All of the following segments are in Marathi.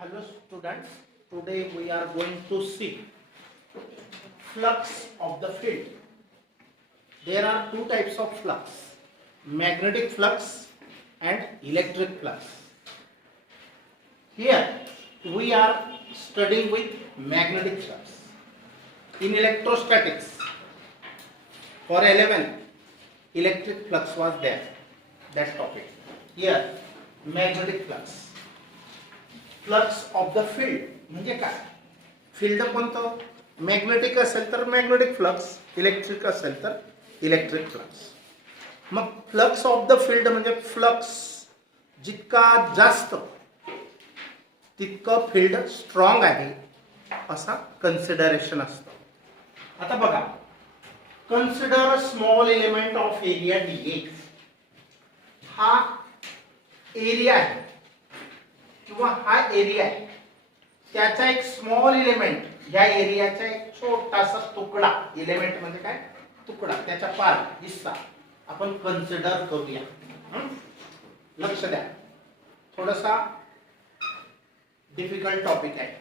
Hello students, today we are going to see flux of the field. There are two types of flux, magnetic flux and electric flux. Here we are studying with magnetic flux. In electrostatics, for 11, electric flux was there, that topic. Here, magnetic flux. Flux of the field म्हणजे काय? फील्ड कोणतं? मॅग्नेटिक असेल तर मॅग्नेटिक फ्लक्स, इलेक्ट्रिक असेल तर इलेक्ट्रिक फ्लक्स. मग फ्लक्स ऑफ द फील्ड म्हणजे फ्लक्स जितका जास्त तितकं फील्ड स्ट्रॉंग आहे असा कन्सिडरेशन असतं. आता बघा, consider small element of area DA. हा एरिया आहे किंवा हा एरिया आहे, त्याचा एक स्मॉल एलिमेंट, या एरियाचा एक छोटासा तुकडा, एलिमेंट म्हणजे काय? तुकडा, त्याचा पार्ट, हिस्सा आपण कन्सिडर करूया. लक्ष द्या, थोडासा डिफिकल्ट टॉपिक आहे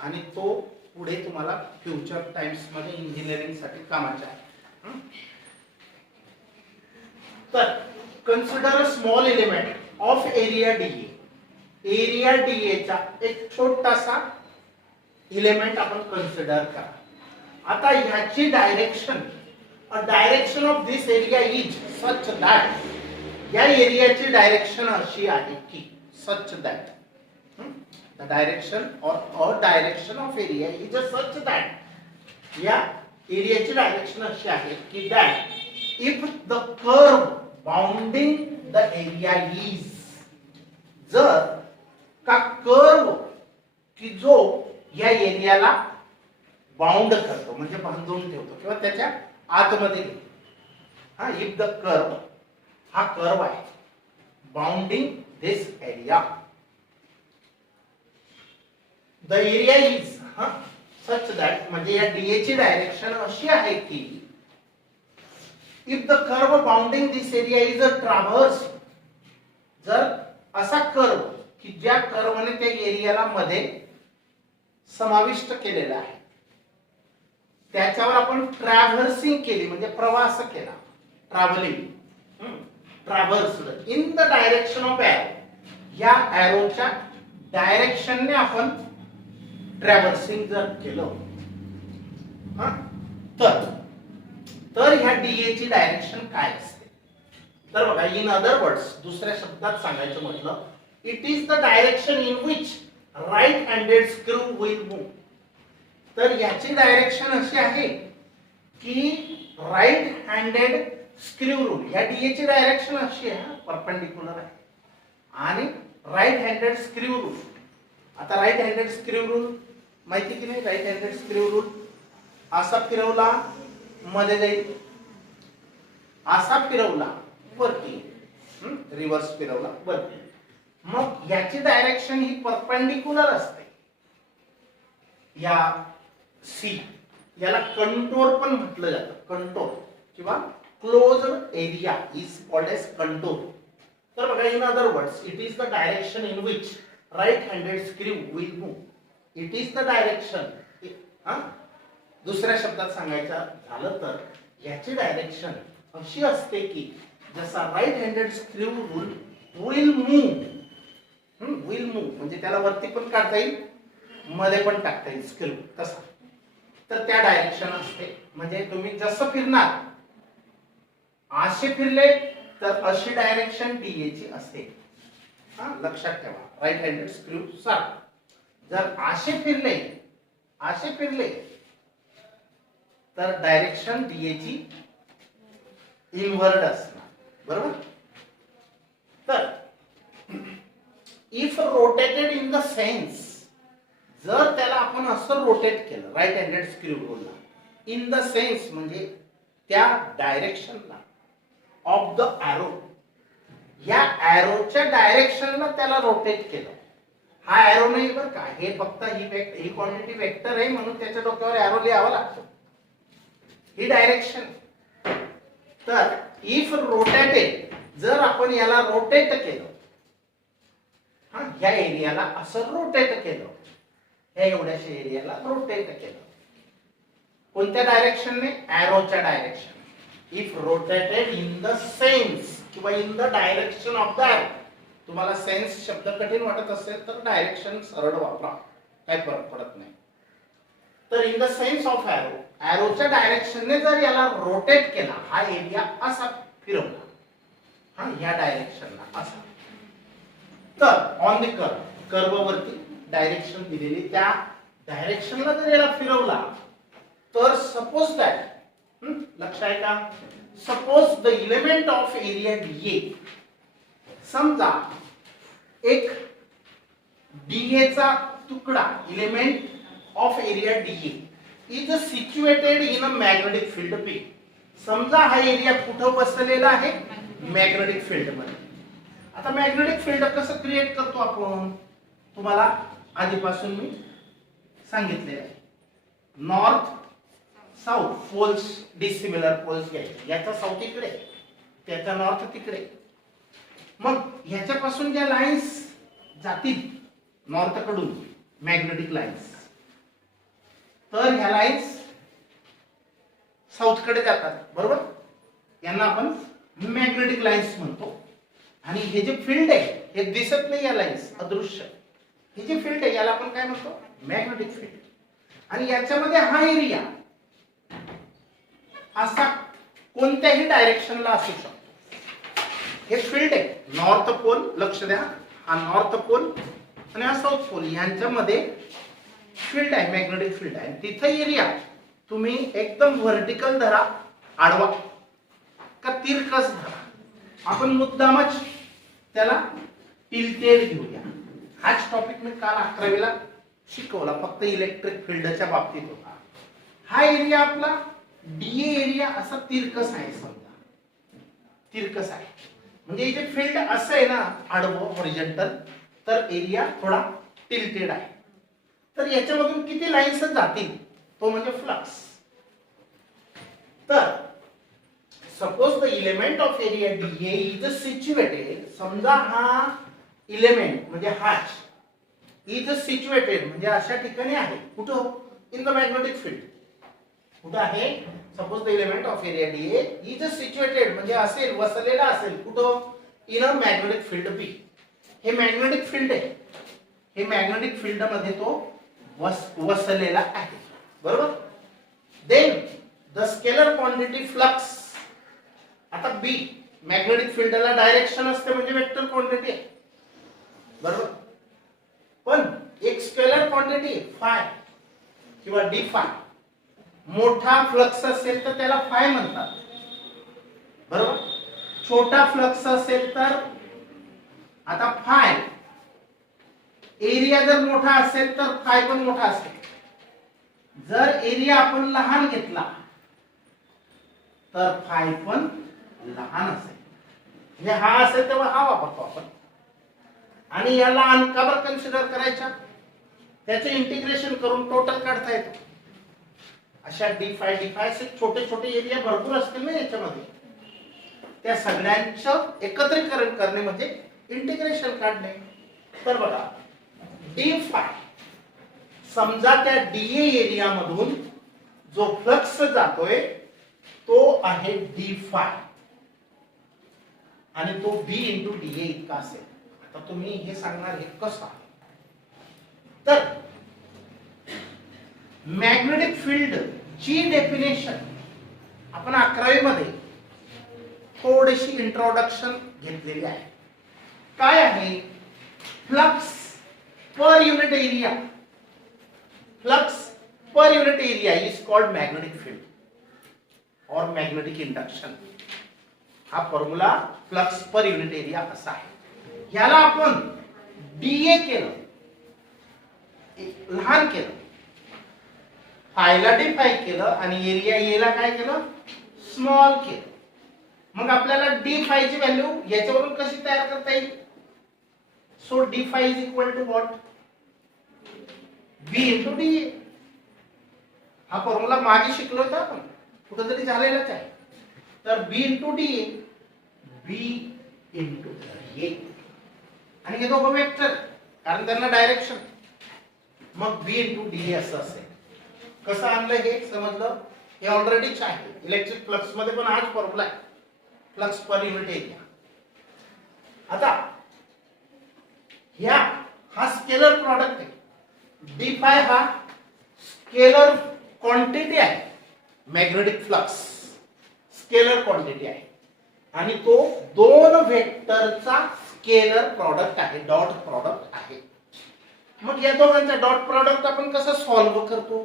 आणि तो पुढे तुम्हाला फ्युचर टाइम्स मध्ये इंजिनिअरिंग साठी कामाचा आहे. तर consider a small element of area DA. Area DA चा एक छोटासा एलिमेंट आपण कन्सिडर करा. आता ह्याची direction, direction of this area is such that, या एरियाची डायरेक्शन अशी आहे की सच दॅट, द डायरेक्शन और direction of area is such that, या एरियाची डायरेक्शन अशी आहे की that if the curve bounding the area is, जर का कर्व की जो या एरियाला बाउंड करतो म्हणजे बांधून ठेवतो किंवा त्याच्या आतमध्ये, हा इफ द कर्व, हा कर्व आहे bounding this area, the area is such that, म्हणजे या डीए ची डायरेक्शन अशी आहे की if the curve bounding this area is a traverse, जर असा कर्व की ज्या कर्वने त्या एरियाला मध्ये समाविष्ट केलेला आहे, त्याच्यावर आपण ट्रॅव्हर्सिंग केली म्हणजे प्रवास केला, travelling, traversed in the direction of arrow, या एरोच्या डायरेक्शनने आपण ट्रॅव्हर्सिंग जर केलं तर ह्या डीए ची डायरेक्शन काय असते? तर बघा, इन अदर वर्ड्स, दुसऱ्या शब्दात सांगायचं म्हटलं, it is the direction in which right handed screw will move. तर याची डायरेक्शन अशी आहे की राइट हँडेड स्क्रू रूल, या डीए ची डायरेक्शन अशी आहे, परपेंडिक्युलर आहे, आणि राइट हँडेड स्क्रू रूल. आता राइट हँडेड स्क्रू रूल माहिती की नाही? राइट हँडेड स्क्रू रूल असा फिरवला मध्ये जाईल, असा फिरवला वरती, रिव्हर्स फिरवला वरती. मग याची डायरेक्शन ही परपेंडिक्युलर असते. या सी, याला कंटोर पण म्हटलं जातं, कंटोर किंवा closed area is called as contour. तर बघा, in other words, it is the direction in which right handed screw will move. It is the direction, दुसऱ्या शब्दात सांगायचं झालं तर याची डायरेक्शन अशी असते की जसा right handed screw rule will move, will move म्हणजे त्याला वरती पण काढता येईल, मध्ये पण टाकता येईल स्क्रू, तसा. तर त्या डायरेक्शन असते, म्हणजे तुम्ही जसं फिरणार, असे फिरले तर अशी डायरेक्शन डीए ची असते. लक्षात ठेवा, राइट हँडेड स्क्रू सारखं. जर असे फिरले, असे फिरले तर डायरेक्शन डीए ची इनवर्ड असणार, बरोबर? तर if rotated in the sense, जर त्याला आपण असं रोटेट केलं राइट हँडेड स्क्रू रूलला, इन द सेन्स म्हणजे त्या डायरेक्शनला ऑफ द एरो, या एरोच्या डायरेक्शनला त्याला रोटेट केलं. हा एरो नाही बरं का, हे फक्त ही क्वांटिटी वेक्टर आहे म्हणून त्याच्या डोक्यावर एरो लिहावा लागतो, ही डायरेक्शन. तर इफ रोटेटेड, जर आपण याला रोटेट केलं हा ह्या एरियाला असं रोटेट केलं, ह्या एवढ्याशा एरियाला रोटेट केलं. कोणत्या डायरेक्शनने? एरोच्या direction. If rotated in the sense किंवा in the direction of the arrow. तुम्हाला सेन्स शब्द कठीण वाटत असेल तर डायरेक्शन सरळ वापरा, काही फरक पडत नाही. तर in the sense of arrow, एरोच्या डायरेक्शनने जर याला रोटेट केला, हा एरिया असा फिरवला, हा या डायरेक्शनला असा, तर ऑन द कर्व वरती डायरेक्शन दिलेली, त्या डायरेक्शनला जर याला फिरवला तर सपोज दॅट, लक्ष आहे का, suppose the element of area DA, समजा एक डीए चा तुकडा, element of area DA is situated in a magnetic field P. समजा हा एरिया कुठं बसलेला आहे? मॅग्नेटिक फील्ड मध्ये. आता मॅग्नेटिक फील्ड कसं क्रिएट करतो आपण, तुम्हाला आधीपासून मी सांगितले आहे. North south poles, dissimilar poles घ्यायचे. याचा साऊथ इकडे, त्याचा नॉर्थ तिकडे. मग ह्याच्यापासून ज्या लाईन्स जातील नॉर्थ कडून, मॅग्नेटिक लाईन्स, तर ह्या लाईन्स साऊथ कडे जातात, बरोबर. यांना आपण मॅग्नेटिक लाईन्स म्हणतो. आणि हे जे फील्ड आहे हे दिसत नाही, या लाईन्स अदृश्य, हे जे फील्ड आहे याला आपण काय म्हणतो? Magnetic field. आणि याच्यामध्ये हा एरिया असा कोणत्याही डायरेक्शनला असू शकतो. हे फील्ड आहे, नॉर्थ पोल, लक्ष द्या, हा नॉर्थ पोल आणि हा साऊथ पोल, यांच्यामध्ये फील्ड आहे, मॅग्नेटिक फील्ड आहे. तिथे एरिया तुम्ही एकदम व्हर्टिकल धरा, आडवा का तिरकस धरा, आपण मुद्दामच त्याला टिल्टेड घेऊया. हाच टॉपिक मी काल 11वीला शिकवला, फक्त इलेक्ट्रिक फील्डच्या बाबतीत होता. हा एरिया आपला डीए एरिया असा तिरकस आहे, समजा तिरकस आहे, म्हणजे इथे फील्ड असं आहे ना आडवं हॉरिझॉन्टल, तर एरिया थोडा टिल्टेड आहे. तर याच्यामधून किती लाईन्स जातील तो म्हणजे फ्लक्स. तर suppose the element of area DA is situated, समजा हा इलेमेंट म्हणजे हाच इज सिच्युएटेड म्हणजे अशा ठिकाणी आहे, कुठं? In the magnetic field. कुठं आहे? Suppose the element of area DA is situated म्हणजे असेल, वसलेला असेल, कुठं? इन अ मॅग्नेटिक फील्ड बी. हे मॅग्नेटिक फील्ड आहे, हे मॅग्नेटिक फील्ड मध्ये तो वसलेला आहे, बरोबर. Then the scalar quantity flux. आता बी, मॅग्नेटिक फील्डला डायरेक्शन असते म्हणजे वेक्टर क्वांटिटी आहे, बरोबर. पण एक स्केलर क्वांटिटी फाय किंवा डी फाय, मोठा फ्लक्स असेल तर त्याला फाय म्हणतात, बरोबर. छोटा फ्लक्स असेल तर, आता फाय एरिया जर मोठा असेल तर फाय पण मोठा असेल. जर एरिया आपण लहान घेतला तर फाय पण लहान असेल, म्हणजे हा असेल तेव्हा हा वापरतो आपण. आणि याला अंकावर कन्सिडर करायच्या, त्याचे इंटिग्रेशन करून टोटल काढता येतो. अशा डी फाय असे छोटे छोटे एरिया भरपूर असतील ना याच्यामध्ये, त्या सगळ्यांचं एकत्रीकरण करणे म्हणजे इंटिग्रेशन काढणे. तर बघा डी फाय, समजा त्या डीए एरिया मधून जो फ्लक्स जातोय तो आहे डी फाय आणि तो बी इंटू डीए इतका असेल. आता तुम्ही हे सांगणार हे कसं आहे? तर मॅग्नेटिक फील्ड ची डेफिनेशन आपण 11वी मध्ये थोडीशी इंट्रोडक्शन घेतलेली आहे. काय आहे? Flux per unit area, flux per unit area is called magnetic field और मॅग्नेटिक इंडक्शन. हा formula flux per unit area असा आहे. याला आपण डीए केलं, लहान केलं, फायला डी फाय केलं आणि एरिया एला काय केलं? स्मॉल केलं. मग आपल्याला डी फाय ची व्हॅल्यू याच्यावरून कशी तयार करता येईल? So d phi is equal to what? B into d. हा फॉर्म्युला मागे शिकलो होता आपण, कुठेतरी झालेलाच आहे. तर B into d, B into A. आणि हे दोघं वेक्टर कारण त्यांना डायरेक्शन. मग बी इंटू डी असं असेल. कसं आणलं हे समजलं. हे ऑलरेडीच आहे इलेक्ट्रिक फ्लक्स मध्ये पण हाच फॉर्म्युला आहे फ्लक्स पर युनिट एरिया. आता ह्या हा स्केलर प्रॉडक्ट आहे. डी फाय हा स्केलर क्वांटिटी आहे. मॅग्नेटिक फ्लक्स स्केलर क्वांटिटी आहे आणि तो दोन वेक्टरचा स्केलर प्रॉडक्ट आहे डॉट प्रॉडक्ट आहे. मग या दोघांचा डॉट प्रॉडक्ट आपण कसं सॉल्व्ह करतो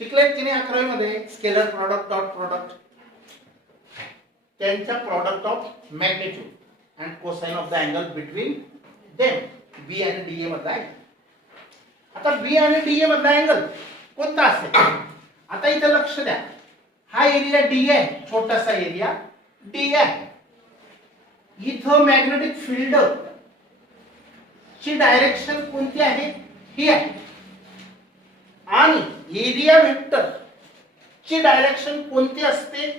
शिकलेत की नाही 11वी मध्ये. स्केलर प्रॉडक्ट डॉट प्रॉडक्ट त्यांच्या product of magnitude and cosine of the angle between them be आणि डी ए मधला अँगल. आता बी आणि डी ए मधला अँगल कोणता असेल. आता इथे लक्ष द्या. हा एरिया डी आहे छोटासा एरिया डी आहे. इथं मॅग्नेटिक फील्ड ची डायरेक्शन कोणती आहे ही आहे आणि एरिया वेक्टर ची डायरेक्शन कोणती असते.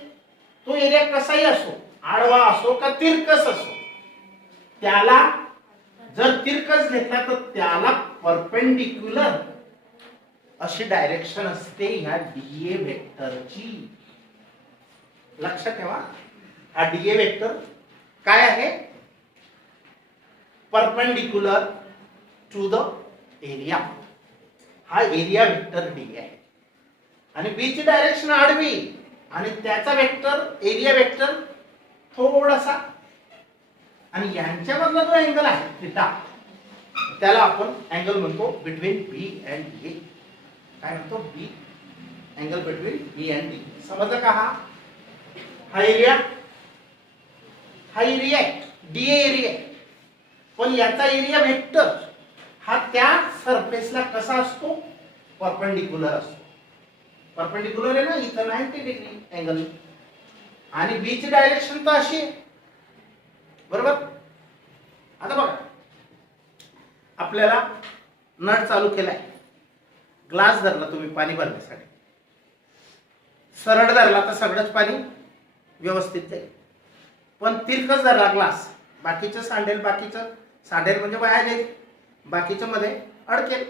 तो एरिया कसाही असो आडवा असो का तिरकस असो त्याला जर तिरकस घेतला तर त्याला परपेंडिक्युलर अशी डायरेक्शन असते ह्या डीए वेक्टरची. लक्षात ठेवा हा डीए वेक्टर काय आहे परपेंडिक्युलर टू द एरिया. हा एरिया वेक्टर डी आहे आणि बी ची डायरेक्शन आडवी आणि त्याचा वेक्टर एरिया वेक्टर थोडासा आणि यांच्यामधला जो अँगल आहे थिटा त्याला आपण अँगल म्हणतो बिटवीन बी अँड डी. काय म्हणतो B angle between B and D. समजलं का. हा एरिया डी एरिया पण याचा एरिया वेक्टर हा त्या सरफेसला कसा असतो परपेंडिक्युलर असतो. परपेंडिक्युलर आहे ना इथं 90 डिग्री अँगल आणि बी ची डायरेक्शन तर अशी आहे बरोबर. आता बघा आपल्याला नळ चालू केलाय. ग्लास धरला तुम्ही पाणी भरण्यासाठी सरळ धरला तर सगळंच पाणी व्यवस्थित जाईल पण तिरकस धरला ग्लास बाकीचं सांडेल म्हणजे बाहेर जाईल बाकीच्या मध्ये अडकेल.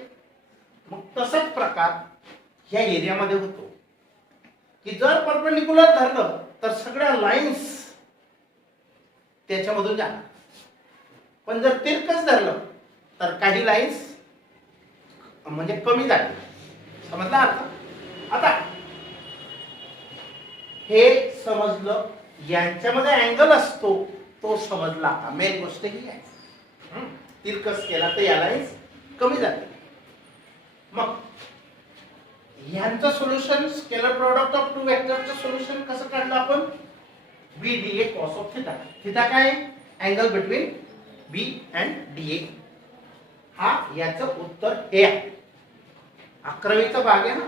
मग तसाच प्रकार ह्या एरियामध्ये होतो की जर परपेंडिक्युलर धरलं तर सगळ्या लाईन्स त्याच्यामधून जाणार पण जर तिरकस धरलं तर काही लाईन्स म्हणजे कमी जातील. समजला अर्थ. आता हे समजलं यांच्यामध्ये अँगल असतो तो समजला का. मेन गोष्ट ही आहे तिरकस केला तर या लाईन्स कमी जातील. मग ह्यांचं solution scalar product of two वेक्टरचं सोल्युशन कसं काढलं आपण B D A cos of theta. Theta काय angle between B and D A. हा याचं उत्तर हे आहे. 11वीचा भाग आहे ना.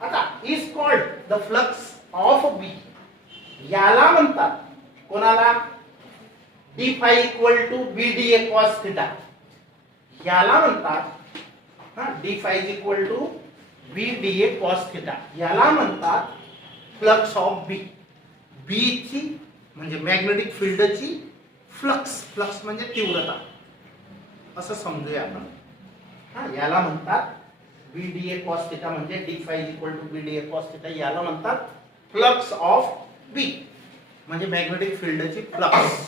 आता is called the flux of B. याला म्हणतात कोणाला D phi equal to B D A cos theta. याला म्हणतात D phi equal to B D A cos theta. याला म्हणतात फ्लक्स ऑफ बी. बी ची म्हणजे मॅग्नेटिक फील्डची फ्लक्स म्हणजे तीव्रता असं समजूया आपण. याला म्हणतात B D A cos theta म्हणजे D phi equal to B D A cos theta. याला म्हणतात फ्लक्स ऑफ बी म्हणजे मॅग्नेटिक फील्डची flux.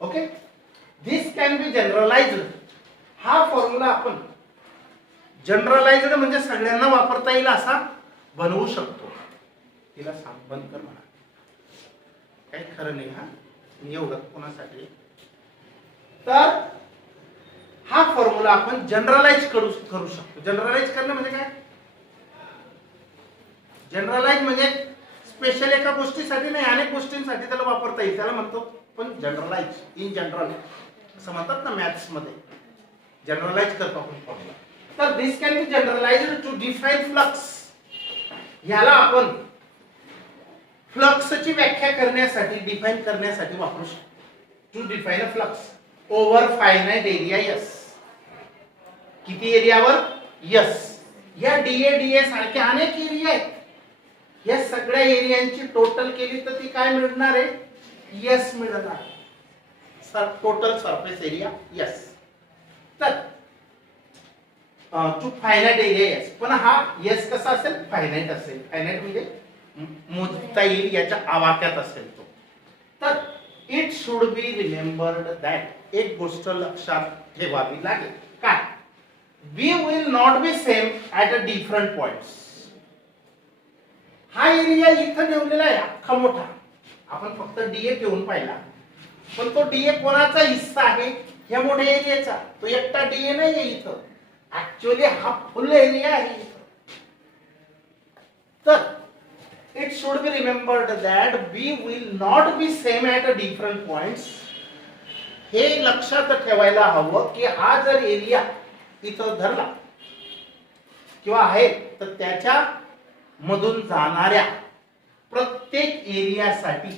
Okay this can be generalised. हा फॉर्म्युला आपण जनरलाइज्ड म्हणजे सगळ्यांना वापरता येईल असा बनवू शकतो. तिला सांग बंद कर म्हणा काही खरं नाही. एवढं कोणासाठी तर हा फॉर्म्युला आपण जनरलाइज करू शकतो. जनरलाइज करणं म्हणजे काय जनरलाइज म्हणजे स्पेशल एका गोष्टीसाठी नाही अनेक गोष्टींसाठी त्याला वापरता येईल. त्याला म्हणतो पण जनरलाइज इन जनरल असं म्हणतात ना मॅथ्स मध्ये जनरलाइज करतो आपण फॉर्म्युला. तर this can be generalised to define flux. याला आपण फ्लक्सची व्याख्या करण्यासाठी डिफाइन करण्यासाठी वापरू शकतो. To define a flux over finite area yes. किती एरियावर यस. या डीए सारखे अनेक एरिया आहेत. या सगळ्या एरियांची टोटल केली तर ती काय मिळणार आहे यस मिळणार. Total surface area yes. तर टू फायनाइट एरिया यस, पण हा यस कसा असेल, फायनाइट असेल. फायनाइट म्हणजे मोजता येईल याच्या आवाक्यात असेल तो. तर it should be remembered that, एक गोष्ट लक्षात ठेवावी लागेल काय, B will not be same at a different points. हा एरिया इथं ठेवलेला आहे अख्खा मोठा, आपण फक्त डीए ठेवून पाहिला, पण तो डीए कोणाचा हिस्सा आहे, ह्या मोठ्या एरियाचा. तो एकटा डीए नाहीये इथं, ऍक्च्युअली हा फुल एरिया आहे इथं. तर it should be remembered that B will not be same at a different points. हे लक्षात ठेवायला हवं की हा जर एरिया इथं धरला किंवा आहे, तर त्याच्या मधून जाणाऱ्या प्रत्येक एरियासाठी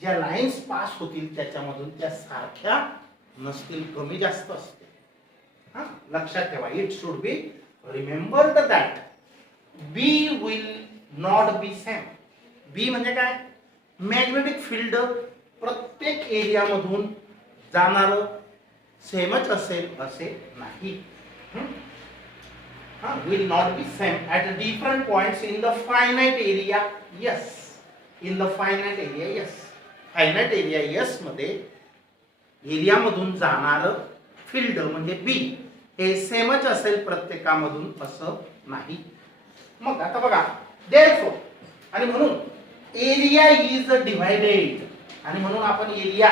ज्या लाईन्स पास होतील त्याच्यामधून त्या सारख्या नसतील, कमी जास्त असते. हा लक्षात ठेवा. It should be remembered that B will not be same. B म्हणजे काय, मॅग्नेटिक फील्ड प्रत्येक एरियामधून जाणार सेमच असेल असे नाही. will not be same at different points in the finite area. Yes, in the finite area. Yes, finite area yes मध्ये एरिया मधून जाणार फील्ड म्हणजे बी हे सेमच असेल प्रत्येकामधून असं नाही. मग आता बघा, therefore आणि म्हणून एरिया इज डिवाइडेड, आणि म्हणून आपण एरिया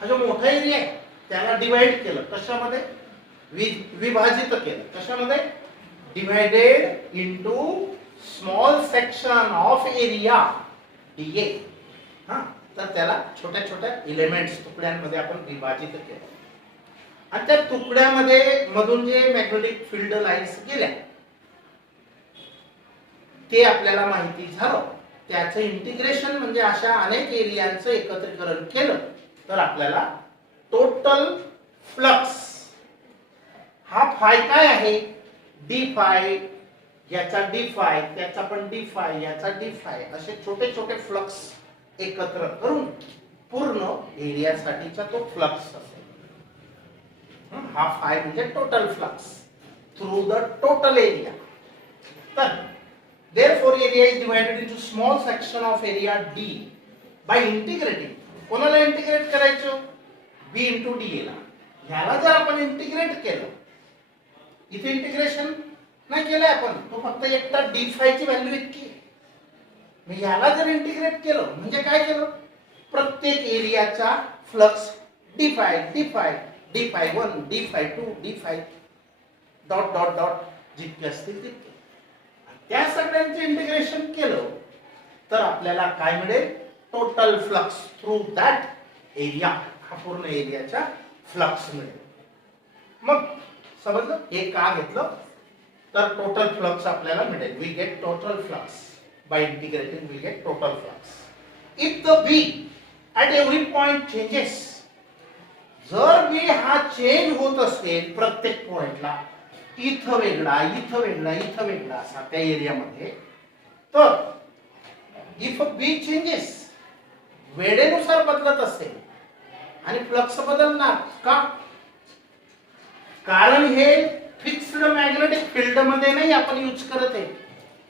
हा जो मोठा एरिया आहे त्याला डिवाइड केलं, कशामध्ये, विभाजित केलं, कशामध्ये, divided into small section of area DA. तर त्याला छोट्या छोट्या एलिमेंट्स तुकड्यांमध्ये आपण विभाजित केलं, आणि त्या तुकड्यामध्ये मधून जे मॅग्नेटिक फील्ड लाईन्स गेल्या ते आपल्याला माहिती झालं. त्याचं इंटिग्रेशन म्हणजे अशा अनेक एरियांचं एकत्रीकरण केलं तर आपल्याला टोटल फ्लक्स हा फाय काय आहे, डी फाय, याचा डी फाय, त्याचा पण डी फाय, याचा डी फाय, असे छोटे छोटे फ्लक्स एकत्र करून पूर्ण एरियासाठीचा तो फ्लक्स असेल. हा फाय म्हणजे total flux through the total area. तर therefore area is divided into small section of area D by integrating. कोणाला इंटिग्रेट करायचं, B into DA ला. ह्याला जर आपण इंटिग्रेट केलं, इथे इंटिग्रेशन नाही केलंय आपण, तो फक्त एकटा d5 ची व्हॅल्यू इतकी. मी याला जर इंटिग्रेट केलं म्हणजे काय केलं, प्रत्येक एरियाचा flux d5 d5 d5 d5 d5 dot dot dot जितके असतील तितके, त्या सगळ्यांचे इंटिग्रेशन केलं तर आपल्याला काय मिळेल, total flux through that area, हा पूर्ण एरियाचा फ्लक्स मिळेल. मग समजलं हे का घेतलं, तर टोटल फ्लक्स आपल्याला मिळेल. We get total flux by integrating, we get total flux. If the B at every point changes, जर बी हा चेंज होत असेल प्रत्येक पॉइंटला, इथं वेगळा इथं वेगळा इथं वेगळा असा त्या एरियामध्ये, तर इफ बी चेंजेस वेळेनुसार बदलत असेल आणि फ्लक्स बदलणार का, कारण हे फिक्स्ड मॅग्नेटिक फील्ड मध्ये नाही आपण यूज करत आहे.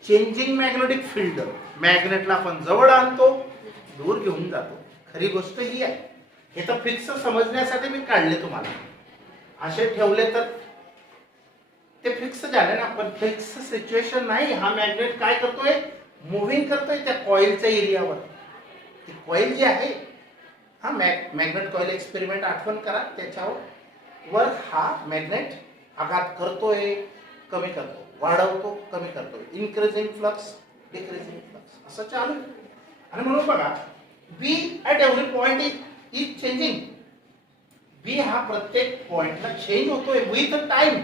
चेंजिंग मॅग्नेटिक फील्ड, मॅग्नेटला आपण जवळ आणतो, दूर घेऊन जातो. खरी गोष्ट ही आहे. हे तर फिक्स समजण्यासाठी मी काढले तुम्हाला, असे ठेवले तर ते फिक्स झाले ना. पण फिक्स सिच्युएशन नाही. हा मॅग्नेट काय करतोय, मुव्हिंग करतोय त्या कॉइलच्या एरियावर. ती कॉइल जी आहे, हा मॅग्नेट कॉइल एक्सपेरिमेंट आठवण करा, त्याच्यावर हा मॅग्नेट आघात करतोय, कमी करतो, वाढवतो, कमी करतो, इन्क्रीजिंग फ्लक्स, डिक्रीजिंग फ्लक्स, असं चालू आहे. आणि म्हणून बघा, B at every point is changing. B हा प्रत्येक पॉइंटला चेंज होतोय विथ टाइम.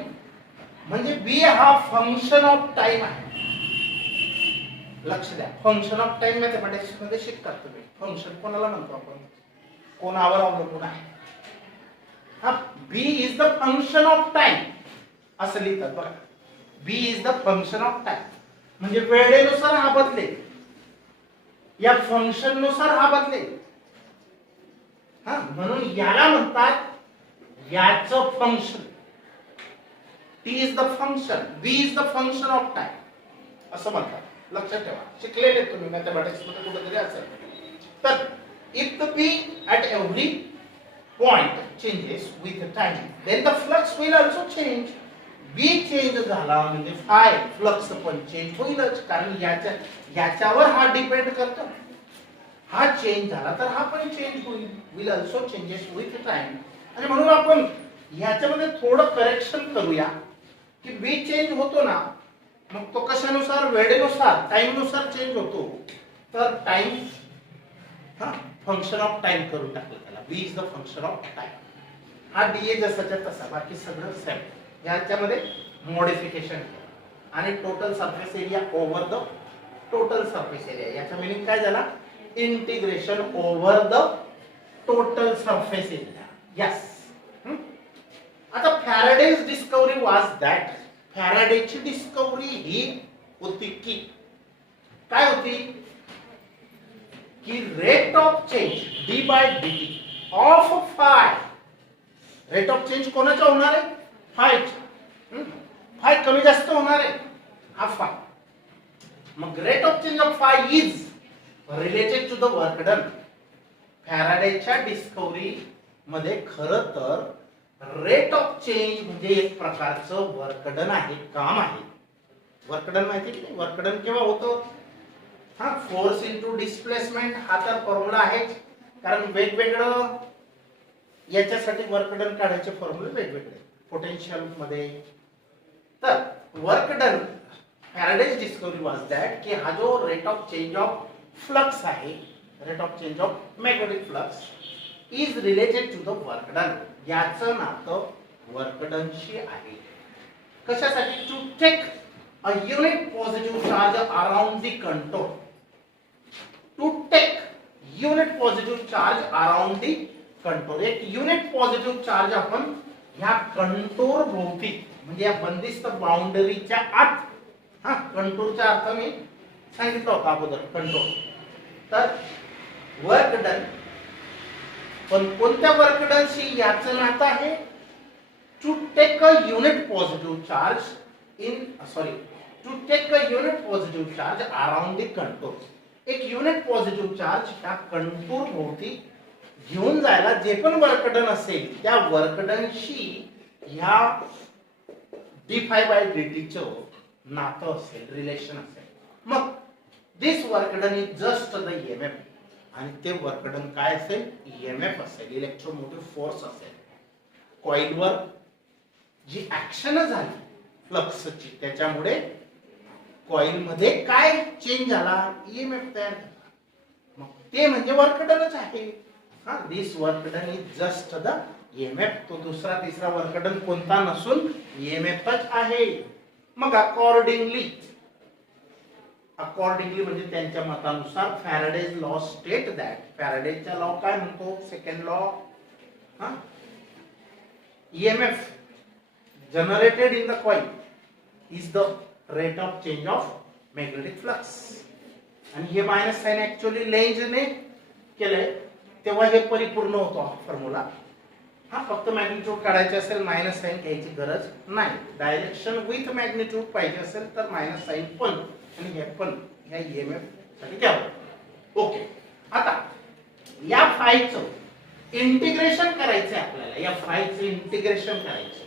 म्हणजे बी हा फंक्शन ऑफ टाइम आहे. लक्ष द्या, फंक्शन ऑफ टाइम मॅथमॅटिक्स मध्ये शिकतात तुम्ही. फंक्शन कोणाला म्हणतो आपण, कोणावर अवलंबून आहे. हा B is the function of time असं लिहितात बघा. B is the function of time म्हणजे वेळेनुसार हा बदलेल, या फंक्शन नुसार हा बदलेल. हा, म्हणून याला म्हणतात याचं function. T is the function, B is the function of time असं म्हणतात. लक्षात ठेवा, शिकलेले तुम्ही मॅथमॅटिक्स मध्ये कुठेतरी असेल. तर if the B at every point changes with time then the flux will also change. B change झाला म्हणजे फाय फ्लक्स पण चेंज होईलच, कारण याच्यावर हा डिपेंड करतो. हा चेंज झाला तर हा पण चेंज होईल, will also changes with time. आणि म्हणून आपण ह्याच्यामध्ये थोडं करेक्शन करूया की बी चेंज होतो ना, मग तो कशानुसार, वेळेनुसार, टाइम नुसार चेंज होतो. तर टाइम हा फंक्शन ऑफ टाइम करून टाकलं त्याला, B is the function of time. हा डीए जसाच्या तसा, बाकी सगळं सेम. याच्यामध्ये मॉडिफिकेशन आणि total surface area over the total surface area. याचा मीनिंग काय झाला, integration over the total surface area. Yes. आता फॅराडेज डिस्कवरी वाज दॅट, फॅराडेची डिस्कवरी ही होती की काय होती की rate of change D by dt of phi. Rate of change कोणाचा होणार आहे, फायचा. फाय कमी जास्त होणार आहे, हा फाय. मग rate of change of phi is related to the work done. फॅराडेच्या डिस्कवरी मध्ये खरं तर रेट ऑफ चेंज म्हणजे एक प्रकारचं वर्कडन आहे, काम आहे. वर्कडन माहिती की नाही, वर्कडन केव्हा होतं, हा फोर्स इनटू डिस्प्लेसमेंट. हा तर फॉर्म्युला आहे, कारण वेगवेगळं याच्यासाठी वर्कडन काढायचे फॉर्म्युले वेगवेगळे पोटेन्शियल मध्ये. तर work done Faraday's discovery was that की हा जो rate of change of flux आहे, rate of change of magnetic flux is related to the work done. याचं नातं वर्क डनशी आहे. कशासाठी, to take a unit positive charge around the contour. To take unit positive charge around the contour. एक युनिट पॉझिटिव्ह चार्ज आपण ह्या कंटोर भोवती म्हणजे या बंदिस्त बाउंडरीच्या आत. हा, कंटोरचा अर्थ मी सांगितलं होता अगोदर, कंटोर. तर वर्क डन, पण कोणत्या वर्क डनशी याचं नातं आहे, to take a unit positive charge in to take a unit positive charge around the contour. एक युनिट पॉझिटिव्ह चार्ज ह्या कंटोर भोवती घेऊन जायला जे पण वर्कडन असेल त्या वर्कडनशी ह्या डी फाय बाय dt चं नातं असेल, रिलेशन असेल. मग this work done is just the EMF. आणि ते वर्कडन काय असेल, ईएमएफ असेल, इलेक्ट्रोमोटिव्ह फोर्स असेल. कॉइलवर जी ऍक्शन झाली फ्लक्सची, त्याच्यामुळे कॉइल मध्ये काय चेंज झाला, ईएमएफ तयार झाला. मग ते म्हणजे वर्कडनच आहे. हा, this work done is just the EMF. तो दुसरा तिसरा वर्कडन कोणता नसून ईएमएफच आहे. मग अकॉर्डिंगली म्हणजे त्यांच्या मतानुसार फॅराडेज लॉ स्टेट दॅट. फॅराडेजचा लॉ काय म्हणतो, सेकंड लॉ, हा, EMF generated in the coil is the rate of change of magnetic flux. आणि हे मायनस साइन ऍक्च्युअली लेंझने केलंय, तेव्हा हे परिपूर्ण होतो हा फॉर्म्युला. हा, फक्त मॅग्निट्यूड काढायचे असेल मायनस साइन घ्यायची गरज नाही. डायरेक्शन विथ मॅग्निट्यूड पाहिजे असेल तर मायनस साइन पण आणि हे पण या ईएमएफ साठी घ्यावं. ओके. आता या फायचं इंटिग्रेशन करायचं आहे आपल्याला, या फायचं इंटिग्रेशन करायचं.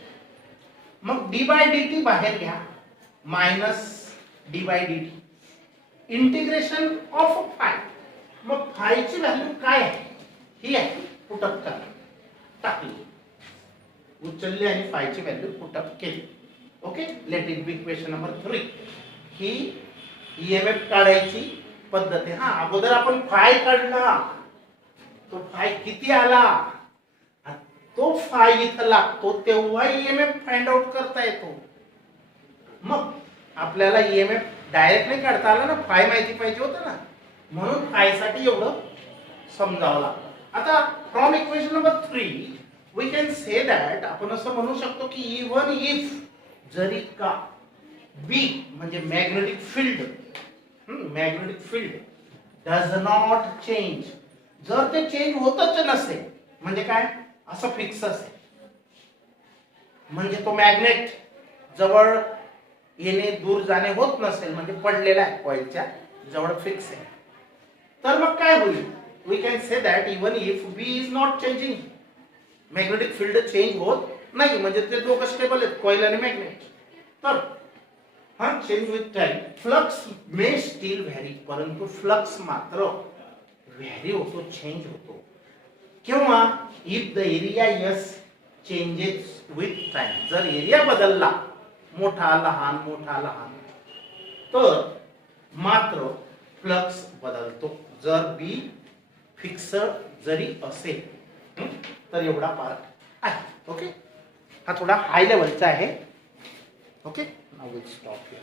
मग डी बाय dt बाहेर घ्या, minus d by dt integration of phi. मग फायची व्हॅल्यू काय आहे, ही आहे, पुटअप करा, टाकली, उचलली आणि फायची व्हॅल्यू पुटअप केली. Okay, let it be equation number 3. He EMF काढायची पद्धत आहे. हा, अगोदर आपण फाय काढला, तो फाय किती आला, तो फाय इथं लागतो तेव्हा ईएमएफ फाइंड आउट करता येतो. मग आपल्याला ईएमएफ डायरेक्ट नाही काढता आला ना, फाय माहिती पाहिजे होतं ना, म्हणून फाय साठी एवढं समजावं लागतं. आता from equation number 3 we can say that, आपण असं म्हणू शकतो की इवन इफ, जरी का बी म्हणजे magnetic field does not change, जर ते चेंज होतच नसेल म्हणजे काय, असं फिक्स असेल म्हणजे तो मॅग्नेट जवळ येणे दूर जाणे होत नसेल, म्हणजे पडलेला आहे कॉइलच्या जवळ फिक्स आहे, तर मग काय होईल, we can say that even if B is not changing, magnetic field change होत नाही, म्हणजे ते दोघं स्टेबल आहेत, कॉइल आणि मॅग्नेट. तर हा change with time, flux may still vary, परंतु फ्लक्स मात्र व्हॅरी होतो, चेंज होतो. किंवा if the area yes changes with time, जर एरिया बदलला, मोठा लहान मोठा लहान, तर मात्र फ्लक्स बदलतो, जर बी फिक्स जरी असेल. तर एवढा पार्ट आहे. ओके, हा थोडा हाय लेवलचा आहे. Okay, now will stop here.